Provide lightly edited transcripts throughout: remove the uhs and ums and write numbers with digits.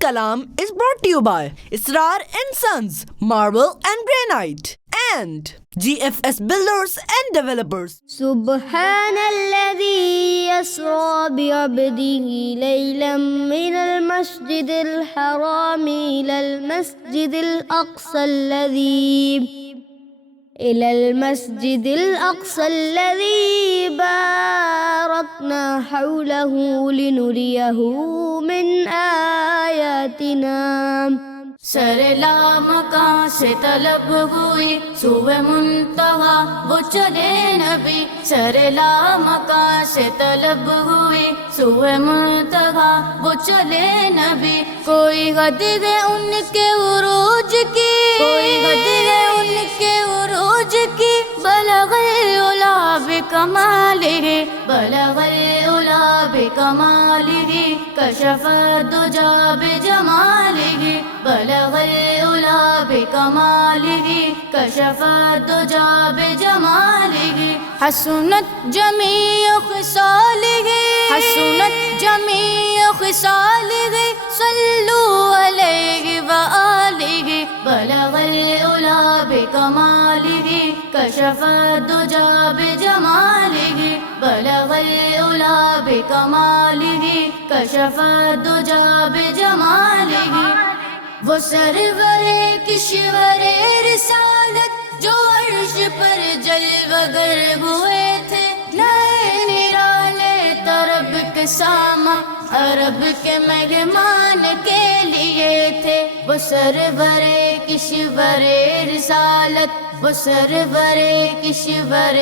Kalam is brought to you by Israr and Sons, Marble and Granite, and GFS Builders and Developers. سبحان الذي يسرى بعبده ليلا من المسجد الحرام إلى المسجد الأقصى الذي باركنا حوله لنريه من آياتنا. سرلا مکان سے طلب ہوئی سوئے منتہا وہ چلے نبی. سرلا مکان سے طلب ہوئی سوئے منتہا وہ چلے نبی. کوئی حد ہے ان کے عروج کی، کوئی حد ہے ان کے عروج کی. بلغ العلا بکمالہ، بلغ العلا بکمالہ. کشف الدجا بجمالہ، بلغ العلا بکمالہ. کشف الدجا بجمالہ. حسنت جمیع خصالہ، حسنت جمیع خصالہ. صلو علیہ وآلہ. بلغ العلا بکمالہ. کشف الدجا بجمالہ. بلغ العلا بکمالہ. کشف الدجا بجمالہ. وہ سرور کشور رسالت جو عرش پر جلوہ گر ہوئے تھے. نئے نرالے طرب کے ساماں عرب کے مہمان کے لیے تھے. وہ سرور کشور رسالت، وہ سرور کشور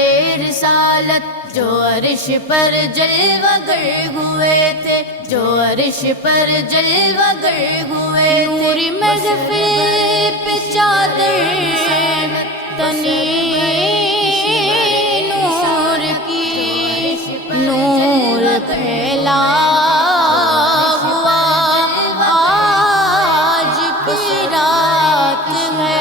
رسالت جو عرش پر جلوہ گر ہوئے تھے، جو عرش پر جلوہ گر ہوئے تھے. نوری محفل پہ چادر تنی نور کی، نور پھیلا ہوا آج کی رات ہے.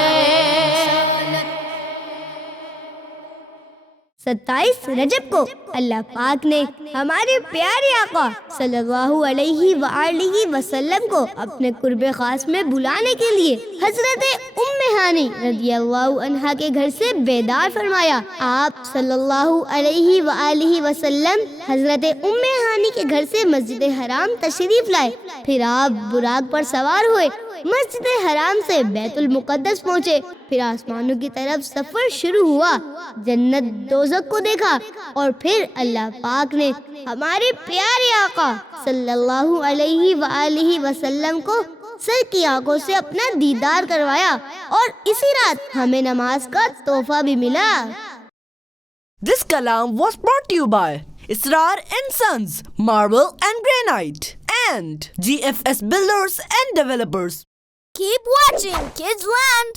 27 رجب کو اللہ پاک نے ہمارے پیارے آقا صلی اللہ علیہ وآلہ وسلم کو اپنے قرب خاص میں بلانے کے لیے حضرت ام ہانی رضی اللہ عنہا کے گھر سے بیدار فرمایا. آپ صلی اللہ علیہ وآلہ وسلم حضرت ام ہانی کے گھر سے مسجد حرام تشریف لائے. پھر آپ براق پر سوار ہوئے، مسجد حرام سے بیت المقدس پہنچے. پھر آسمانوں کی طرف سفر شروع ہوا، جنت دوزخ کو دیکھا، اور پھر اللہ پاک نے ہمارے پیارے آقا صلی اللہ علیہ وآلہ وسلم کو سر کی آنکھوں سے اپنا دیدار کروایا، اور اسی رات ہمیں نماز کا تحفہ بھی ملا. This Kalam was brought to you by Israr and Sons, Marble and Granite, and GFS Builders and Developers. Keep watching Kids Land.